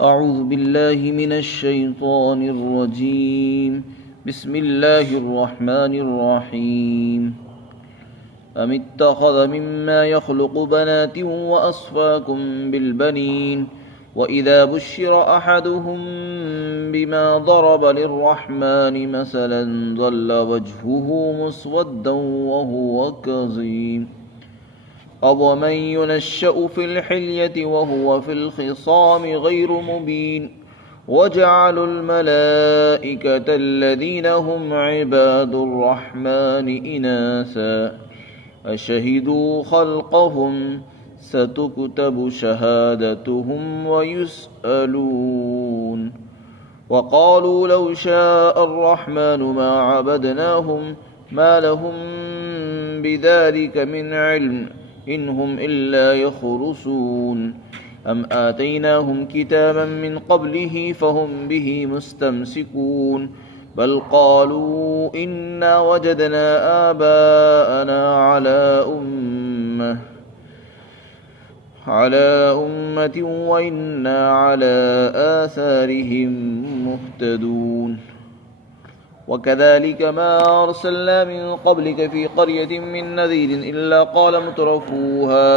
أعوذ بالله من الشيطان الرجيم بسم الله الرحمن الرحيم أم اتخذ مما يخلق بنات وأصفاكم بالبنين وإذا بشر أحدهم بما ضرب للرحمن مثلا ظل وجهه مسودا وهو كظيم أَوَمَن يُنَشَّأُ فِي الْحِلْيَةِ وَهُوَ فِي الْخِصَامِ غَيْرُ مُبِينٍ وَجَعَلُوا الْمَلَائِكَةَ الَّذِينَ هُمْ عِبَادُ الرَّحْمَنِ إِنَاثًا أَشَهِدُوا خَلْقَهُمْ سَتُكْتَبُ شَهَادَتُهُمْ وَيُسْأَلُونَ وَقَالُوا لَوْ شَاءَ الرَّحْمَنُ مَا عَبَدْنَاهُمْ مَا لَهُمْ بِذَلِكَ مِنْ عِلْمٍ إِنْ هُمْ إِلَّا يَخْرُصُونَ أَمْ آتَيْنَاهُمْ كِتَابًا مِنْ قَبْلِهِ فَهُمْ بِهِ مُسْتَمْسِكُونَ بَلْ قَالُوا إِنَّا وَجَدْنَا آبَاءَنَا عَلَى أُمَّةٍ وَإِنَّا عَلَى آثَارِهِمْ مُهْتَدُونَ وَكَذَلِكَ مَا أَرْسَلْنَا مِنْ قَبْلِكَ فِي قَرْيَةٍ مِّن نَّذِيرٍ إِلَّا قَالَ مُتْرَفُوهَا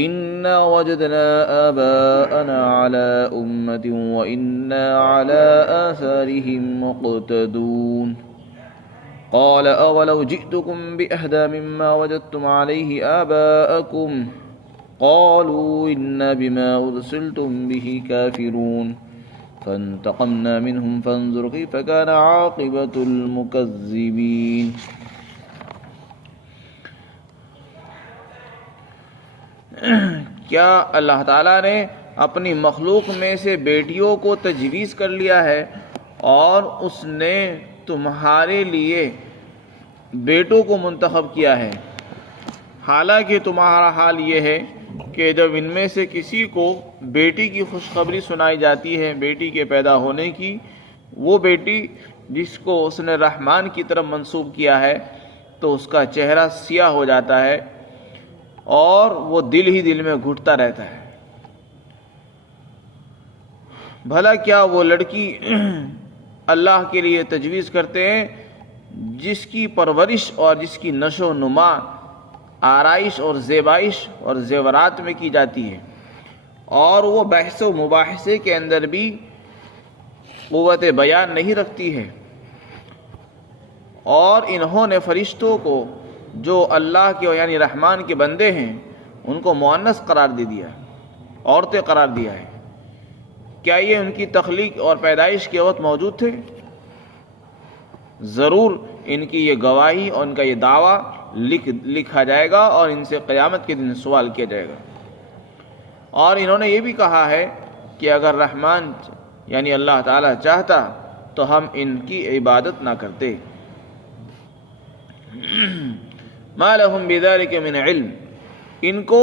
إِنَّا وَجَدْنَا آبَاءَنَا عَلَى أُمَّةٍ وَإِنَّا عَلَى آثَارِهِمْ مُقْتَدُونَ قَالَ أَوَلَوْ جِئْتُكُمْ بِأَهْدَىٰ مِمَّا وَجَدتُّمْ عَلَيْهِ آبَاءَكُمْ قَالُوا إِنَّا بِمَا أُرْسِلْتُمْ بِهِ كَافِرُونَ فانتقمنا منهم فانظر كيف كان عاقبة المكذبين. کیا اللہ تعالیٰ نے اپنی مخلوق میں سے بیٹیوں کو تجویز کر لیا ہے اور اس نے تمہارے لیے بیٹوں کو منتخب کیا ہے، حالانکہ تمہارا حال یہ ہے کہ جب ان میں سے کسی کو بیٹی کی خوشخبری سنائی جاتی ہے بیٹی کے پیدا ہونے کی، وہ بیٹی جس کو اس نے رحمان کی طرف منسوب کیا ہے تو اس کا چہرہ سیاہ ہو جاتا ہے اور وہ دل ہی دل میں گھٹتا رہتا ہے. بھلا کیا وہ لڑکی اللہ کے لیے تجویز کرتے ہیں جس کی پرورش اور جس کی نشو و نما آرائش اور زیبائش اور زیورات میں کی جاتی ہے، اور وہ بحث و مباحثے کے اندر بھی قوت بیان نہیں رکھتی ہے، اور انہوں نے فرشتوں کو جو اللہ کے یعنی رحمان کے بندے ہیں ان کو مؤنث قرار دے دیا، عورتیں قرار دیا ہے. کیا یہ ان کی تخلیق اور پیدائش کے وقت موجود تھے؟ ضرور ان کی یہ گواہی اور ان کا یہ دعویٰ لکھا جائے گا اور ان سے قیامت کے دن سوال کیا جائے گا. اور انہوں نے یہ بھی کہا ہے کہ اگر رحمان یعنی اللہ تعالیٰ چاہتا تو ہم ان کی عبادت نہ کرتے. ما لہم بذلک من علم، ان کو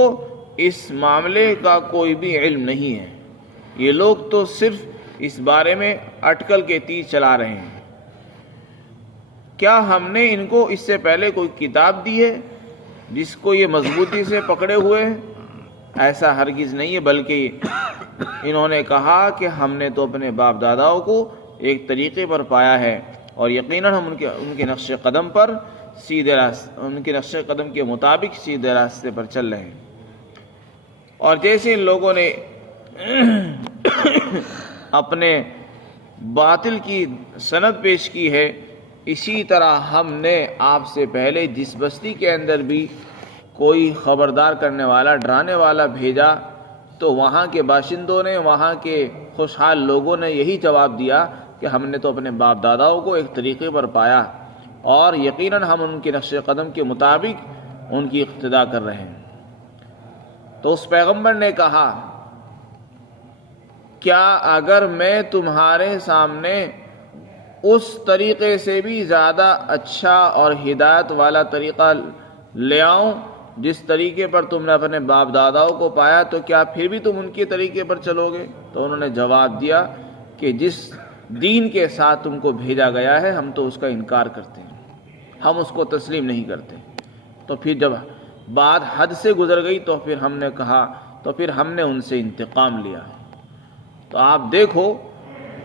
اس معاملے کا کوئی بھی علم نہیں ہے، یہ لوگ تو صرف اس بارے میں اٹکل کے تیر چلا رہے ہیں. کیا ہم نے ان کو اس سے پہلے کوئی کتاب دی ہے جس کو یہ مضبوطی سے پکڑے ہوئے ہیں؟ ایسا ہرگز نہیں ہے، بلکہ انہوں نے کہا کہ ہم نے تو اپنے باپ داداؤں کو ایک طریقے پر پایا ہے اور یقیناً ہم ان کے نقش قدم پر ان کے نقش قدم کے مطابق سیدھے راستے پر چل رہے ہیں. اور جیسے ان لوگوں نے اپنے باطل کی سند پیش کی ہے، اسی طرح ہم نے آپ سے پہلے جس بستی کے اندر بھی کوئی خبردار کرنے والا ڈرانے والا بھیجا تو وہاں کے باشندوں نے، وہاں کے خوشحال لوگوں نے یہی جواب دیا کہ ہم نے تو اپنے باپ داداؤں کو ایک طریقے پر پایا اور یقیناً ہم ان کے نقش قدم کے مطابق ان کی اقتدا کر رہے ہیں. تو اس پیغمبر نے کہا کیا اگر میں تمہارے سامنے اس طریقے سے بھی زیادہ اچھا اور ہدایت والا طریقہ لے آؤں جس طریقے پر تم نے اپنے باپ داداؤں کو پایا تو کیا پھر بھی تم ان کے طریقے پر چلو گے؟ تو انہوں نے جواب دیا کہ جس دین کے ساتھ تم کو بھیجا گیا ہے ہم تو اس کا انکار کرتے ہیں، ہم اس کو تسلیم نہیں کرتے. تو پھر جب بات حد سے گزر گئی تو پھر ہم نے ان سے انتقام لیا. تو آپ دیکھو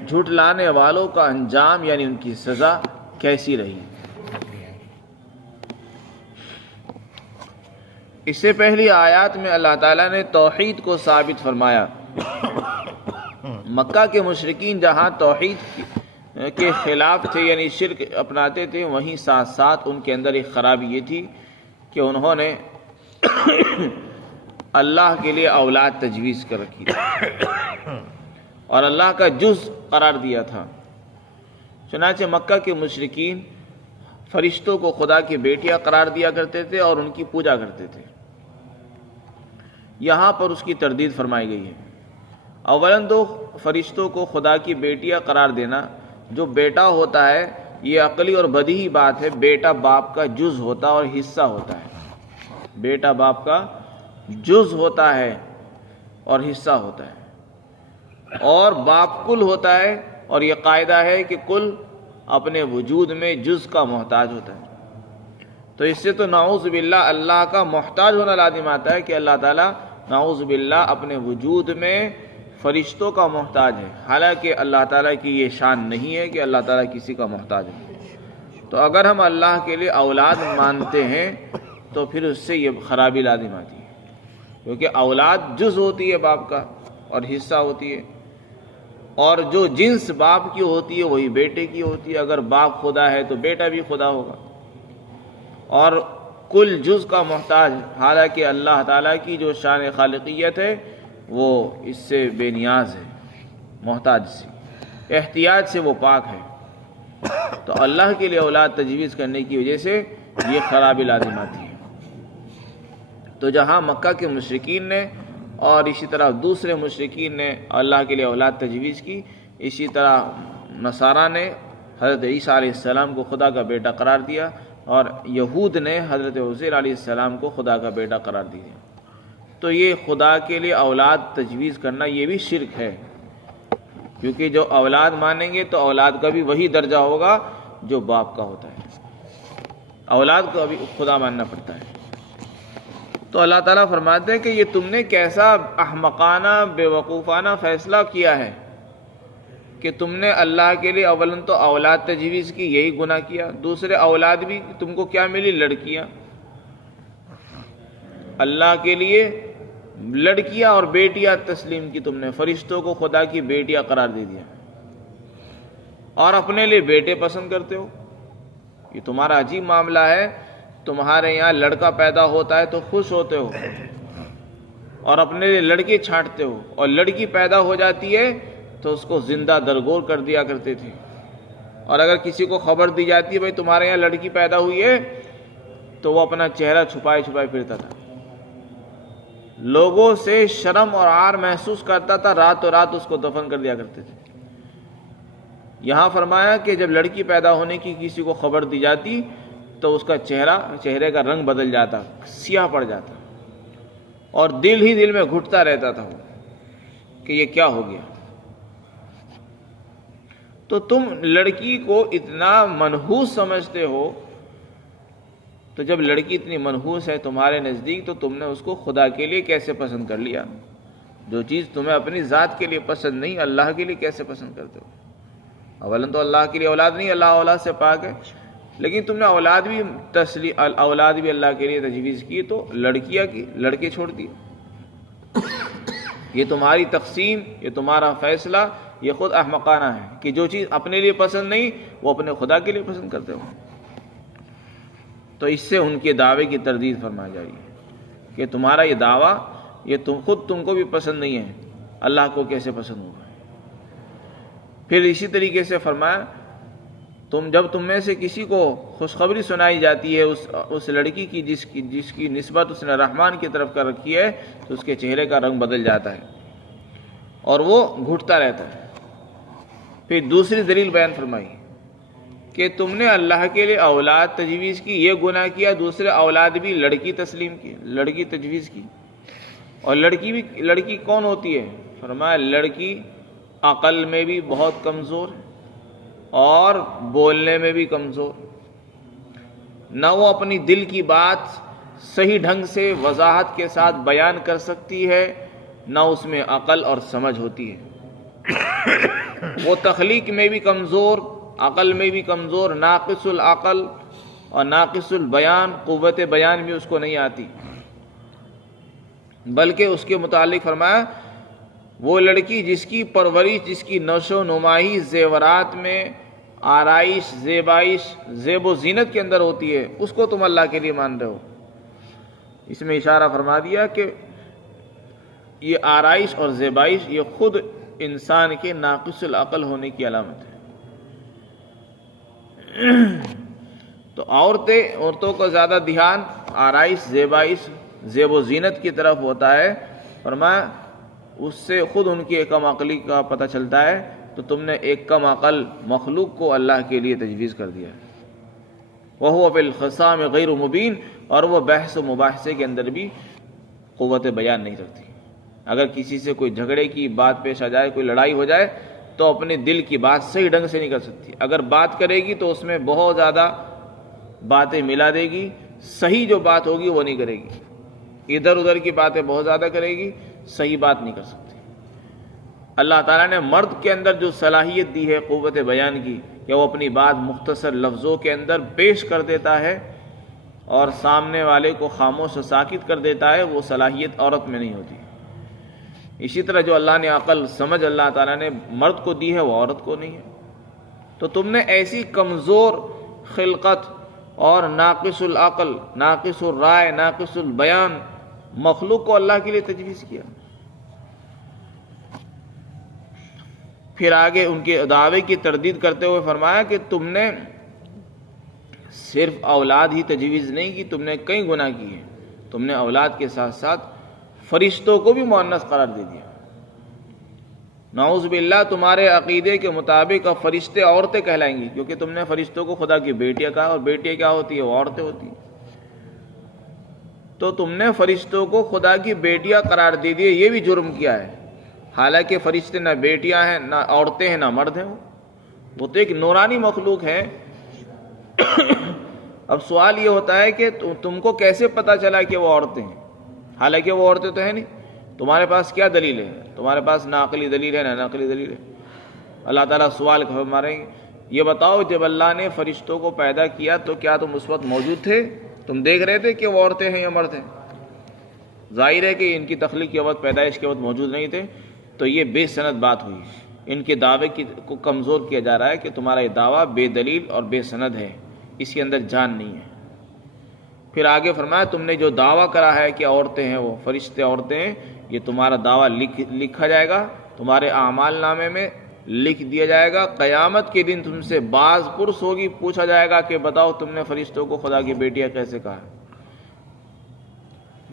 جھٹلانے والوں کا انجام یعنی ان کی سزا کیسی رہی۔ اس سے پہلی آیات میں اللہ تعالیٰ نے توحید کو ثابت فرمایا۔ مکہ کے مشرکین جہاں توحید کے خلاف تھے یعنی شرک اپناتے تھے، وہیں ساتھ ساتھ ان کے اندر ایک خرابی یہ تھی کہ انہوں نے اللہ کے لیے اولاد تجویز کر رکھی تھی اور اللہ کا جز قرار دیا تھا۔ چنانچہ مکہ کے مشرکین فرشتوں کو خدا کی بیٹیاں قرار دیا کرتے تھے اور ان کی پوجا کرتے تھے۔ یہاں پر اس کی تردید فرمائی گئی ہے۔ اولاً تو فرشتوں کو خدا کی بیٹیاں قرار دینا، جو بیٹا ہوتا ہے یہ عقلی اور بدیہی بات ہے، بیٹا باپ کا جز ہوتا اور حصہ ہوتا ہے، بیٹا باپ کا جز ہوتا ہے اور حصہ ہوتا ہے، اور باپ کل ہوتا ہے، اور یہ قاعدہ ہے کہ کل اپنے وجود میں جز کا محتاج ہوتا ہے۔ تو اس سے تو نعوذ باللہ اللہ کا محتاج ہونا لازم آتا ہے کہ اللہ تعالیٰ نعوذ باللہ اپنے وجود میں فرشتوں کا محتاج ہے، حالانکہ اللہ تعالیٰ کی یہ شان نہیں ہے کہ اللہ تعالیٰ کسی کا محتاج ہے۔ تو اگر ہم اللہ کے لیے اولاد مانتے ہیں تو پھر اس سے یہ خرابی لازم آتی ہے، کیونکہ اولاد جز ہوتی ہے باپ کا اور حصہ ہوتی ہے، اور جو جنس باپ کی ہوتی ہے وہی بیٹے کی ہوتی ہے۔ اگر باپ خدا ہے تو بیٹا بھی خدا ہوگا، اور کل جز کا محتاج، حالانکہ اللہ تعالیٰ کی جو شان خالقیت ہے وہ اس سے بے نیاز ہے، محتاج سے، احتیاج سے وہ پاک ہے۔ تو اللہ کے لیے اولاد تجویز کرنے کی وجہ سے یہ خرابی لازم آتی ہے۔ تو جہاں مکہ کے مشرکین نے اور اسی طرح دوسرے مشرکین نے اللہ کے لیے اولاد تجویز کی، اسی طرح نصارہ نے حضرت عیسیٰ علیہ السلام کو خدا کا بیٹا قرار دیا، اور یہود نے حضرت عزیر علیہ السلام کو خدا کا بیٹا قرار دیا۔ تو یہ خدا کے لیے اولاد تجویز کرنا یہ بھی شرک ہے، کیونکہ جو اولاد مانیں گے تو اولاد کا بھی وہی درجہ ہوگا جو باپ کا ہوتا ہے، اولاد کو ابھی خدا ماننا پڑتا ہے۔ تو اللہ تعالیٰ فرماتے ہیں کہ یہ تم نے کیسا احمقانہ بے وقوفانہ فیصلہ کیا ہے کہ تم نے اللہ کے لیے اولاً تو اولاد تجویز کی، یہی گناہ کیا، دوسرے اولاد بھی تم کو کیا ملی؟ لڑکیاں۔ اللہ کے لیے لڑکیاں اور بیٹیاں تسلیم کی تم نے، فرشتوں کو خدا کی بیٹیاں قرار دے دیا، اور اپنے لیے بیٹے پسند کرتے ہو۔ یہ تمہارا عجیب معاملہ ہے، تمہارے یہاں لڑکا پیدا ہوتا ہے تو خوش ہوتے ہو اور اپنے لیے لڑکے چھانٹتے ہو، اور لڑکی پیدا ہو جاتی ہے تو اس کو زندہ درگور کر دیا کرتے تھے، اور اگر کسی کو خبر دی جاتی ہے بھائی تمہارے یہاں لڑکی پیدا ہوئی ہے تو وہ اپنا چہرہ چھپائے چھپائے پھرتا تھا، لوگوں سے شرم اور عار محسوس کرتا تھا، راتوں رات اس کو دفن کر دیا کرتے تھے۔ یہاں فرمایا کہ جب لڑکی پیدا ہونے کی کسی کو خبر دی جاتی تو اس کا چہرے کا رنگ بدل جاتا، سیاہ پڑ جاتا، اور دل ہی دل میں گھٹتا رہتا تھا کہ یہ کیا ہو گیا۔ تو تم لڑکی کو اتنا منحوس سمجھتے ہو، تو جب لڑکی اتنی منحوس ہے تمہارے نزدیک تو تم نے اس کو خدا کے لیے کیسے پسند کر لیا؟ جو چیز تمہیں اپنی ذات کے لیے پسند نہیں، اللہ کے لیے کیسے پسند کرتے ہو؟ اولاً تو اللہ کے لیے اولاد نہیں، اللہ اولاد سے پاک ہے، لیکن تم نے اولاد بھی اللہ کے لیے تجویز کی تو لڑکیاں کی، لڑکے چھوڑ دیے۔ یہ تمہاری تقسیم، یہ تمہارا فیصلہ، یہ خود احمقانہ ہے کہ جو چیز اپنے لیے پسند نہیں وہ اپنے خدا کے لیے پسند کرتے ہو۔ تو اس سے ان کے دعوے کی تردید فرمائی جا رہی ہے کہ تمہارا یہ دعویٰ یہ تم کو بھی پسند نہیں ہے، اللہ کو کیسے پسند ہوگا؟ پھر اسی طریقے سے فرمایا جب تم میں سے کسی کو خوشخبری سنائی جاتی ہے اس لڑکی کی جس کی نسبت اس نے رحمان کی طرف کر رکھی ہے، تو اس کے چہرے کا رنگ بدل جاتا ہے اور وہ گھٹتا رہتا ہے۔ پھر دوسری دلیل بیان فرمائی کہ تم نے اللہ کے لیے اولاد تجویز کی، یہ گناہ کیا، دوسرے اولاد بھی لڑکی تسلیم کی، لڑکی تجویز کی۔ اور لڑکی کون ہوتی ہے؟ فرمایا لڑکی عقل میں بھی بہت کمزور ہے اور بولنے میں بھی کمزور، نہ وہ اپنی دل کی بات صحیح ڈھنگ سے وضاحت کے ساتھ بیان کر سکتی ہے، نہ اس میں عقل اور سمجھ ہوتی ہے۔ وہ تخلیق میں بھی کمزور، عقل میں بھی کمزور، ناقص العقل اور ناقص البیان، قوت بیان بھی اس کو نہیں آتی۔ بلکہ اس کے متعلق فرمایا وہ لڑکی جس کی پرورش، جس کی نشو و نمائی زیورات میں، آرائش، زیبائش، زیب و زینت کے اندر ہوتی ہے، اس کو تم اللہ کے لیے مان رہے ہو۔ اس میں اشارہ فرما دیا کہ یہ آرائش اور زیبائش یہ خود انسان کے ناقص العقل ہونے کی علامت ہے۔ تو عورتوں کا زیادہ دھیان آرائش، زیبائش، زیب و زینت کی طرف ہوتا ہے، فرمایا اس سے خود ان کی کم عقلی کا پتہ چلتا ہے، تو تم نے ایک کم عقل مخلوق کو اللہ کے لیے تجویز کر دیا ہے۔ وَهُوَ فِي الْخِصَامِ غَيْرُ مُبِينٍ، اور وہ بحث و مباحثے کے اندر بھی قوت بیان نہیں رکھتی۔ اگر کسی سے کوئی جھگڑے کی بات پیش آ جائے، کوئی لڑائی ہو جائے، تو اپنے دل کی بات صحیح ڈھنگ سے نہیں کر سکتی۔ اگر بات کرے گی تو اس میں بہت زیادہ باتیں ملا دے گی، صحیح جو بات ہوگی وہ نہیں کرے گی، ادھر ادھر کی باتیں بہت زیادہ کرے گی، صحیح بات نہیں کر سکتی۔ اللہ تعالیٰ نے مرد کے اندر جو صلاحیت دی ہے قوت بیان کی، کہ وہ اپنی بات مختصر لفظوں کے اندر پیش کر دیتا ہے اور سامنے والے کو خاموش و ساکت کر دیتا ہے، وہ صلاحیت عورت میں نہیں ہوتی۔ اسی طرح جو اللہ نے عقل سمجھ اللہ تعالیٰ نے مرد کو دی ہے، وہ عورت کو نہیں ہے۔ تو تم نے ایسی کمزور خلقت اور ناقص العقل، ناقص الرائے، ناقص البیان مخلوق کو اللہ کے لیے تجویز کیا۔ پھر آگے ان کے دعوے کی تردید کرتے ہوئے فرمایا کہ تم نے صرف اولاد ہی تجویز نہیں کی، تم نے کئی گناہ کیے۔ تم نے اولاد کے ساتھ ساتھ فرشتوں کو بھی مؤنث قرار دے دیا۔ نعوذ باللہ، تمہارے عقیدے کے مطابق اب فرشتے عورتیں کہلائیں گی، کیونکہ تم نے فرشتوں کو خدا کی بیٹیاں کہا، اور بیٹیاں کیا ہوتی ہے؟ وہ عورتیں ہوتی ہیں۔ تو تم نے فرشتوں کو خدا کی بیٹیاں قرار دے دیے، یہ بھی جرم کیا ہے۔ حالانکہ فرشتے نہ بیٹیاں ہیں، نہ عورتیں ہیں، نہ مرد ہیں، وہ تو ایک نورانی مخلوق ہے۔ اب سوال یہ ہوتا ہے کہ تم کو کیسے پتا چلا کہ وہ عورتیں ہیں؟ حالانکہ وہ عورتیں تو ہیں نہیں۔ تمہارے پاس کیا دلیل ہے؟ تمہارے پاس نہ عقلی دلیل ہے، نہ نقلی دلیل ہے۔ اللہ تعالیٰ سوال ماریں گے، یہ بتاؤ جب اللہ نے فرشتوں کو پیدا کیا تو کیا تم اس وقت موجود تھے؟ تم دیکھ رہے تھے کہ وہ عورتیں ہیں یا مرد ہیں؟ ظاہر ہے کہ ان کی تخلیق کے وقت، پیدائش کے وقت موجود نہیں تھے، تو یہ بے سند بات ہوئی۔ ان کے دعوے کو کمزور کیا جا رہا ہے کہ تمہارا یہ دعویٰ بے دلیل اور بے سند ہے، اس کے اندر جان نہیں ہے۔ پھر آگے فرمایا تم نے جو دعویٰ کرا ہے کہ عورتیں ہیں، وہ فرشتے عورتیں ہیں، یہ تمہارا دعویٰ لکھا جائے گا، تمہارے اعمال نامے میں لکھ دیا جائے گا۔ قیامت کے دن تم سے باز پرس ہوگی، پوچھا جائے گا کہ بتاؤ تم نے فرشتوں کو خدا کی بیٹیاں کیسے کہا؟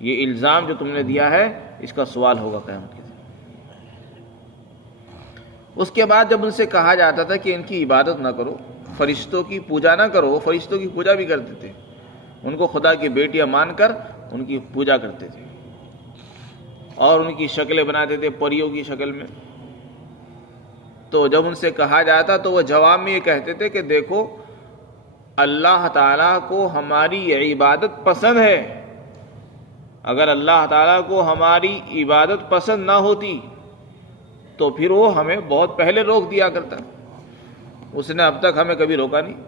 یہ الزام جو تم نے دیا ہے، اس کا سوال ہوگا قیامت کے دن۔ اس کے بعد جب ان سے کہا جاتا تھا کہ ان کی عبادت نہ کرو، فرشتوں کی پوجا نہ کرو، وہ فرشتوں کی پوجا بھی کرتے تھے، ان کو خدا کی بیٹیاں مان کر ان کی پوجا کرتے تھے اور ان کی شکلیں بناتے تھے پریوں کی شکل میں۔ تو جب ان سے کہا جاتا تو وہ جواب میں یہ کہتے تھے کہ دیکھو اللہ تعالیٰ کو ہماری عبادت پسند ہے، اگر اللہ تعالیٰ کو ہماری عبادت پسند نہ ہوتی تو پھر وہ ہمیں بہت پہلے روک دیا کرتا، اس نے اب تک ہمیں کبھی روکا نہیں۔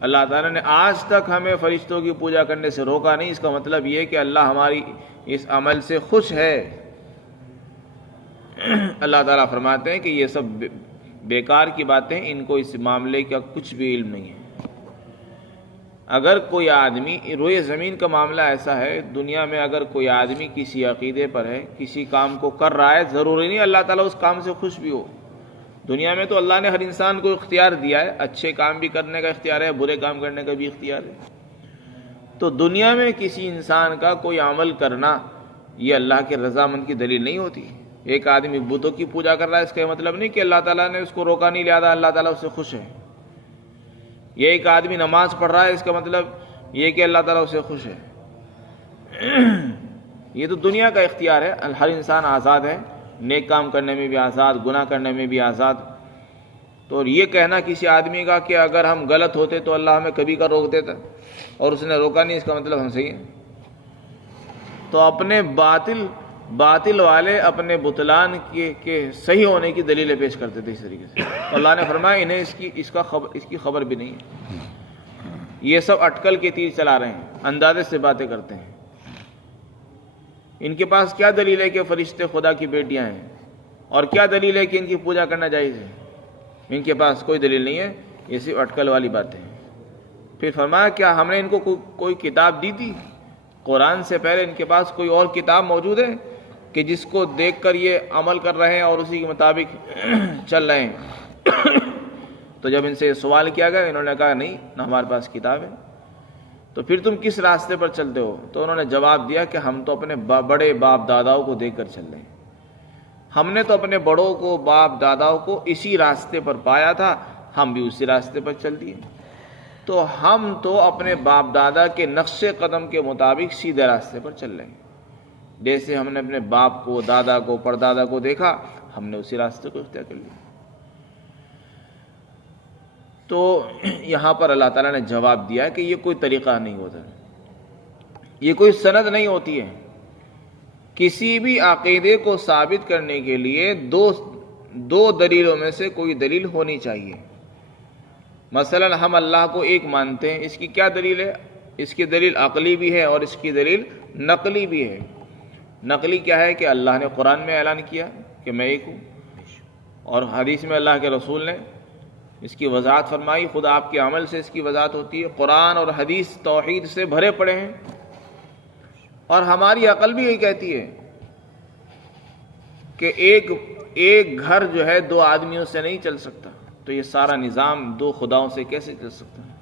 اللہ تعالیٰ نے آج تک ہمیں فرشتوں کی پوجا کرنے سے روکا نہیں، اس کا مطلب یہ ہے کہ اللہ ہماری اس عمل سے خوش ہے۔ اللہ تعالیٰ فرماتے ہیں کہ یہ سب بیکار کی باتیں، ان کو اس معاملے کا کچھ بھی علم نہیں ہے۔ اگر کوئی آدمی، روئے زمین کا معاملہ ایسا ہے، دنیا میں اگر کوئی آدمی کسی عقیدے پر ہے، کسی کام کو کر رہا ہے، ضروری نہیں اللہ تعالیٰ اس کام سے خوش بھی ہو۔ دنیا میں تو اللہ نے ہر انسان کو اختیار دیا ہے، اچھے کام بھی کرنے کا اختیار ہے، برے کام کرنے کا بھی اختیار ہے۔ تو دنیا میں کسی انسان کا کوئی عمل کرنا یہ اللہ کے رضامند کی دلیل نہیں ہوتی۔ ایک آدمی بتوں کی پوجا کر رہا ہے، اس کا مطلب نہیں کہ اللہ تعالیٰ نے اس کو روکا نہیں، لہذا اللہ تعالیٰ اس سے خوش ہے۔ یہ ایک آدمی نماز پڑھ رہا ہے، اس کا مطلب یہ کہ اللہ تعالیٰ اس سے خوش ہے۔ یہ تو دنیا کا اختیار ہے، ہر انسان آزاد ہے، نیک کام کرنے میں بھی آزاد، گناہ کرنے میں بھی آزاد۔ تو یہ کہنا کسی آدمی کا کہ اگر ہم غلط ہوتے تو اللہ ہمیں کبھی کا روک دیتا اور اس نے روکا نہیں، اس کا مطلب ہم صحیح ہیں۔ تو اپنے باطل باطل والے اپنے بطلان کے صحیح ہونے کی دلیلیں پیش کرتے تھے اس طریقے سے. اللہ نے فرمایا انہیں اس کی خبر بھی نہیں ہے. یہ سب اٹکل کے تیر چلا رہے ہیں, اندازے سے باتیں کرتے ہیں. ان کے پاس کیا دلیل ہے کہ فرشتے خدا کی بیٹیاں ہیں, اور کیا دلیل ہے کہ ان کی پوجا کرنا جائز ہے؟ ان کے پاس کوئی دلیل نہیں ہے, یہ صرف اٹکل والی باتیں ہیں. پھر فرمایا کیا ہم نے ان کو کوئی کتاب دی تھی؟ قرآن سے پہلے ان کے پاس کوئی اور کتاب موجود ہے کہ جس کو دیکھ کر یہ عمل کر رہے ہیں اور اسی کے مطابق چل رہے ہیں؟ تو جب ان سے سوال کیا گیا انہوں نے کہا نہیں, نہ ہمارے پاس کتاب ہے. تو پھر تم کس راستے پر چلتے ہو؟ تو انہوں نے جواب دیا کہ ہم تو اپنے بڑے باپ داداؤں کو دیکھ کر چل رہے ہیں. ہم نے تو اپنے بڑوں کو, باپ داداؤں کو اسی راستے پر پایا تھا, ہم بھی اسی راستے پر چل دیے. تو ہم تو اپنے باپ دادا کے نقش قدم کے مطابق سیدھے راستے پر چل رہے ہیں. جیسے ہم نے اپنے باپ کو, دادا کو, پردادا کو دیکھا, ہم نے اسی راستے کو اختیار کر لیا. تو یہاں پر اللہ تعالیٰ نے جواب دیا کہ یہ کوئی طریقہ نہیں ہوتا, یہ کوئی سند نہیں ہوتی ہے. کسی بھی عقیدے کو ثابت کرنے کے لیے دو دلیلوں میں سے کوئی دلیل ہونی چاہیے. مثلا ہم اللہ کو ایک مانتے ہیں, اس کی کیا دلیل ہے؟ اس کی دلیل عقلی بھی ہے اور اس کی دلیل نقلی بھی ہے. نقلی کیا ہے کہ اللہ نے قرآن میں اعلان کیا کہ میں ایک ہوں, اور حدیث میں اللہ کے رسول نے اس کی وضاحت فرمائی. خود آپ کے عمل سے اس کی وضاحت ہوتی ہے. قرآن اور حدیث توحید سے بھرے پڑے ہیں, اور ہماری عقل بھی یہ کہتی ہے کہ ایک گھر جو ہے دو آدمیوں سے نہیں چل سکتا, تو یہ سارا نظام دو خداؤں سے کیسے چل سکتا ہے؟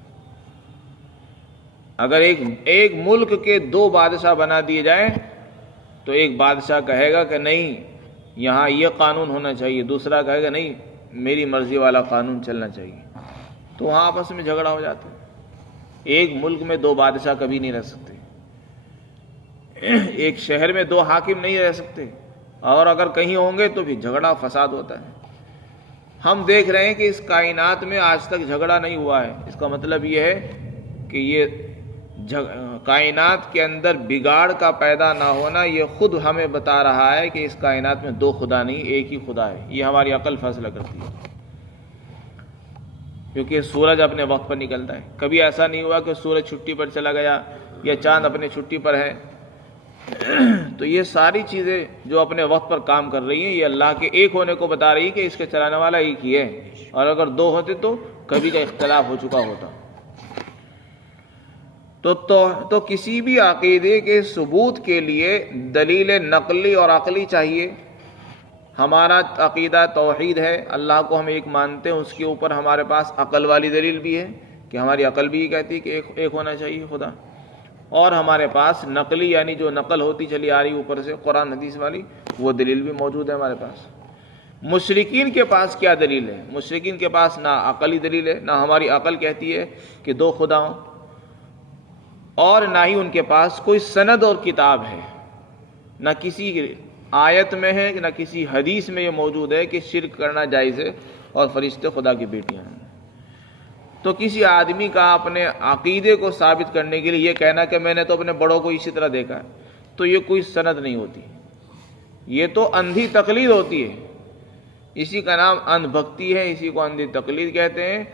اگر ایک ملک کے دو بادشاہ بنا دیے جائیں تو ایک بادشاہ کہے گا کہ نہیں یہاں یہ قانون ہونا چاہیے, دوسرا کہے گا نہیں میری مرضی والا قانون چلنا چاہیے, تو وہاں آپس میں جھگڑا ہو جاتا ہے. ایک ملک میں دو بادشاہ کبھی نہیں رہ سکتے, ایک شہر میں دو حاکم نہیں رہ سکتے, اور اگر کہیں ہوں گے تو بھی جھگڑا فساد ہوتا ہے. ہم دیکھ رہے ہیں کہ اس کائنات میں آج تک جھگڑا نہیں ہوا ہے. اس کا مطلب یہ ہے کہ یہ کائنات کے اندر بگاڑ کا پیدا نہ ہونا یہ خود ہمیں بتا رہا ہے کہ اس کائنات میں دو خدا نہیں, ایک ہی خدا ہے. یہ ہماری عقل فیصلہ کرتی ہے, کیونکہ سورج اپنے وقت پر نکلتا ہے. کبھی ایسا نہیں ہوا کہ سورج چھٹی پر چلا گیا یا چاند اپنے چھٹی پر ہے. تو یہ ساری چیزیں جو اپنے وقت پر کام کر رہی ہیں یہ اللہ کے ایک ہونے کو بتا رہی ہے کہ اس کے چلانے والا ایک ہی ہے, اور اگر دو ہوتے تو کبھی کا اختلاف ہو چکا ہوتا. تو کسی بھی عقیدے کے ثبوت کے لیے دلیل نقلی اور عقلی چاہیے. ہمارا عقیدہ توحید ہے, اللہ کو ہم ایک مانتے ہیں, اس کے اوپر ہمارے پاس عقل والی دلیل بھی ہے کہ ہماری عقل بھی یہ کہتی ہے کہ ایک ہونا چاہیے خدا, اور ہمارے پاس نقلی یعنی جو نقل ہوتی چلی آ رہی اوپر سے قرآن حدیث والی وہ دلیل بھی موجود ہے ہمارے پاس. مشرکین کے پاس کیا دلیل ہے؟ مشرکین کے پاس نہ عقلی دلیل ہے, نہ ہماری عقل کہتی ہے کہ دو خدا ہوں, اور نہ ہی ان کے پاس کوئی سند اور کتاب ہے. نہ کسی آیت میں ہے نہ کسی حدیث میں یہ موجود ہے کہ شرک کرنا جائز ہے اور فرشتے خدا کی بیٹیاں ہیں. تو کسی آدمی کا اپنے عقیدے کو ثابت کرنے کے لیے یہ کہنا کہ میں نے تو اپنے بڑوں کو اسی طرح دیکھا ہے, تو یہ کوئی سند نہیں ہوتی, یہ تو اندھی تقلید ہوتی ہے. اسی کا نام اندھ بھکتی ہے, اسی کو اندھی تقلید کہتے ہیں.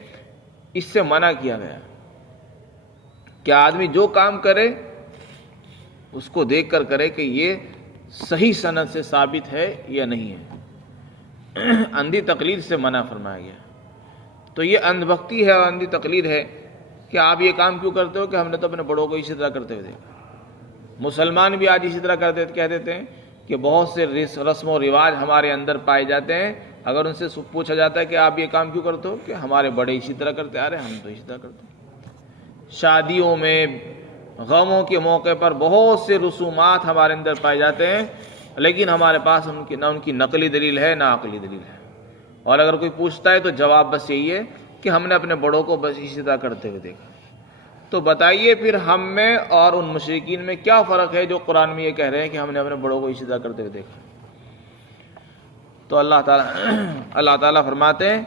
اس سے منع کیا گیا کہ آدمی جو کام کرے اس کو دیکھ کر کرے کہ یہ صحیح سند سے ثابت ہے یا نہیں ہے. اندھی تقلید سے منع فرمایا گیا. تو یہ اندھ بھکتی ہے اور اندھی تقلید ہے کہ آپ یہ کام کیوں کرتے ہو کہ ہم نے تو اپنے بڑوں کو اسی طرح کرتے ہوئے دیکھا. مسلمان بھی آج اسی طرح کہہ دیتے ہیں کہ بہت سے رسم و رواج ہمارے اندر پائے جاتے ہیں, اگر ان سے پوچھا جاتا ہے کہ آپ یہ کام کیوں کرتے ہو کہ ہمارے بڑے اسی طرح کرتے آ رہے ہیں, ہم تو اسی طرح کرتے ہیں. شادیوں میں غموں کے موقع پر بہت سے رسومات ہمارے اندر پائے جاتے ہیں, لیکن ہمارے پاس نہ ان کی نقلی دلیل ہے نہ عقلی دلیل ہے. اور اگر کوئی پوچھتا ہے تو جواب بس یہی ہے کہ ہم نے اپنے بڑوں کو بس اسی طرح کرتے ہوئے دیکھا. تو بتائیے پھر ہم میں اور ان مشرکین میں کیا فرق ہے جو قرآن میں یہ کہہ رہے ہیں کہ ہم نے اپنے بڑوں کو اسی طرح کرتے ہوئے دیکھا. تو اللہ تعالیٰ فرماتے ہیں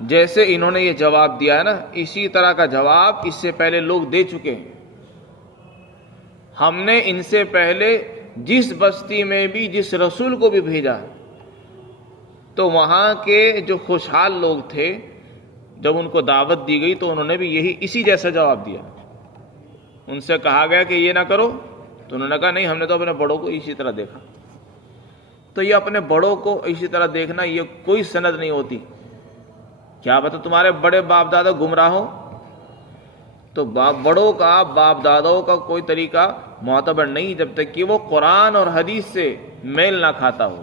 جیسے انہوں نے یہ جواب دیا ہے نا, اسی طرح کا جواب اس سے پہلے لوگ دے چکے ہیں. ہم نے ان سے پہلے جس بستی میں بھی جس رسول کو بھی بھیجا تو وہاں کے جو خوشحال لوگ تھے جب ان کو دعوت دی گئی تو انہوں نے بھی اسی جیسا جواب دیا. ان سے کہا گیا کہ یہ نہ کرو تو انہوں نے کہا نہیں، ہم نے تو اپنے بڑوں کو اسی طرح دیکھا. تو یہ اپنے بڑوں کو اسی طرح دیکھنا یہ کوئی سند نہیں ہوتی. کیا پتہ تمہارے بڑے باپ دادا گمراہ ہو، تو بڑوں کا باپ داداؤں کا کوئی طریقہ معتبر نہیں جب تک کہ وہ قرآن اور حدیث سے میل نہ کھاتا ہو.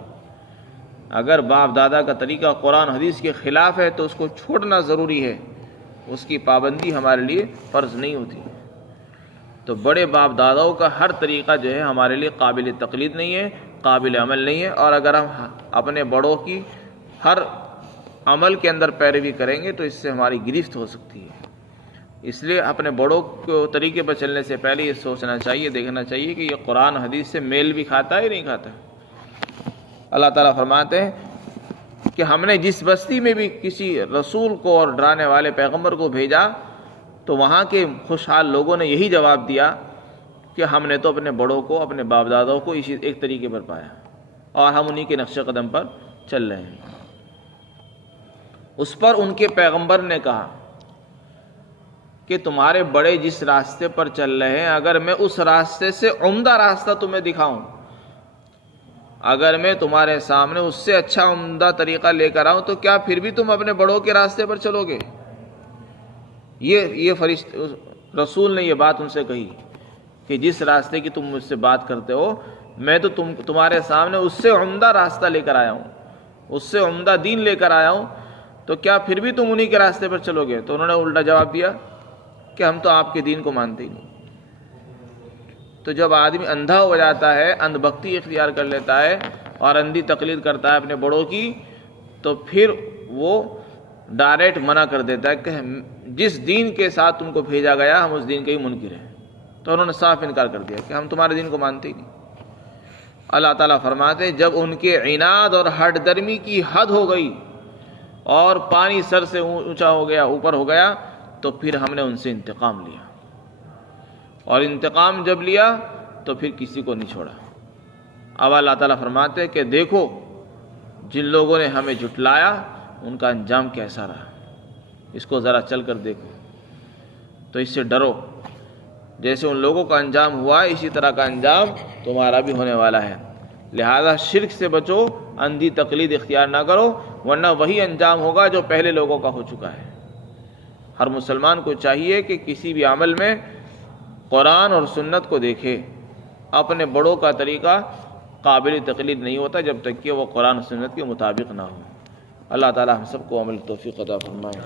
اگر باپ دادا کا طریقہ قرآن حدیث کے خلاف ہے تو اس کو چھوڑنا ضروری ہے، اس کی پابندی ہمارے لیے فرض نہیں ہوتی. تو بڑے باپ داداؤں کا ہر طریقہ جو ہے ہمارے لیے قابل تقلید نہیں ہے، قابل عمل نہیں ہے. اور اگر ہم اپنے بڑوں کی ہر عمل کے اندر پیروی کریں گے تو اس سے ہماری گرفت ہو سکتی ہے. اس لیے اپنے بڑوں کو طریقے پر چلنے سے پہلے یہ سوچنا چاہیے، دیکھنا چاہیے کہ یہ قرآن حدیث سے میل بھی کھاتا ہے یا نہیں کھاتا. اللہ تعالیٰ فرماتے ہیں کہ ہم نے جس بستی میں بھی کسی رسول کو اور ڈرانے والے پیغمبر کو بھیجا تو وہاں کے خوشحال لوگوں نے یہی جواب دیا کہ ہم نے تو اپنے بڑوں کو، اپنے باپ داداؤں کو اسی ایک طریقے پر پایا اور ہم انہی کے نقش قدم پر چل رہے ہیں. اس پر ان کے پیغمبر نے کہا کہ تمہارے بڑے جس راستے پر چل رہے ہیں اگر میں اس راستے سے عمدہ راستہ تمہیں دکھاؤں، اگر میں تمہارے سامنے اس سے اچھا عمدہ طریقہ لے کر آؤں تو کیا پھر بھی تم اپنے بڑوں کے راستے پر چلو گے؟ یہ رسول نے یہ بات ان سے کہی کہ جس راستے کی تم مجھ سے بات کرتے ہو میں تو تمہارے سامنے اس سے عمدہ راستہ لے کر آیا ہوں، اس سے عمدہ دین لے کر آیا ہوں، تو کیا پھر بھی تم انہی کے راستے پر چلو گے؟ تو انہوں نے الٹا جواب دیا کہ ہم تو آپ کے دین کو مانتے ہی نہیں. تو جب آدمی اندھا ہو جاتا ہے، اندھ بھکتی اختیار کر لیتا ہے اور اندھی تقلید کرتا ہے اپنے بڑوں کی، تو پھر وہ ڈائریکٹ منع کر دیتا ہے کہ جس دین کے ساتھ تم کو بھیجا گیا ہم اس دین کے ہی منکر ہیں. تو انہوں نے صاف انکار کر دیا کہ ہم تمہارے دین کو مانتے ہی نہیں. اللہ تعالیٰ فرماتے جب ان کے عناد اور ہٹ درمی کی حد ہو گئی اور پانی سر سے اونچا ہو گیا، اوپر ہو گیا، تو پھر ہم نے ان سے انتقام لیا، اور انتقام جب لیا تو پھر کسی کو نہیں چھوڑا. اب اللہ تعالیٰ فرماتے کہ دیکھو جن لوگوں نے ہمیں جھٹلایا ان کا انجام کیسا رہا، اس کو ذرا چل کر دیکھو. تو اس سے ڈرو، جیسے ان لوگوں کا انجام ہوا اسی طرح کا انجام تمہارا بھی ہونے والا ہے. لہذا شرک سے بچو، اندھی تقلید اختیار نہ کرو، ورنہ وہی انجام ہوگا جو پہلے لوگوں کا ہو چکا ہے. ہر مسلمان کو چاہیے کہ کسی بھی عمل میں قرآن اور سنت کو دیکھے. اپنے بڑوں کا طریقہ قابل تقلید نہیں ہوتا جب تک کہ وہ قرآن و سنت کے مطابق نہ ہو. اللہ تعالی ہم سب کو عمل توفیق عطا فرمائے.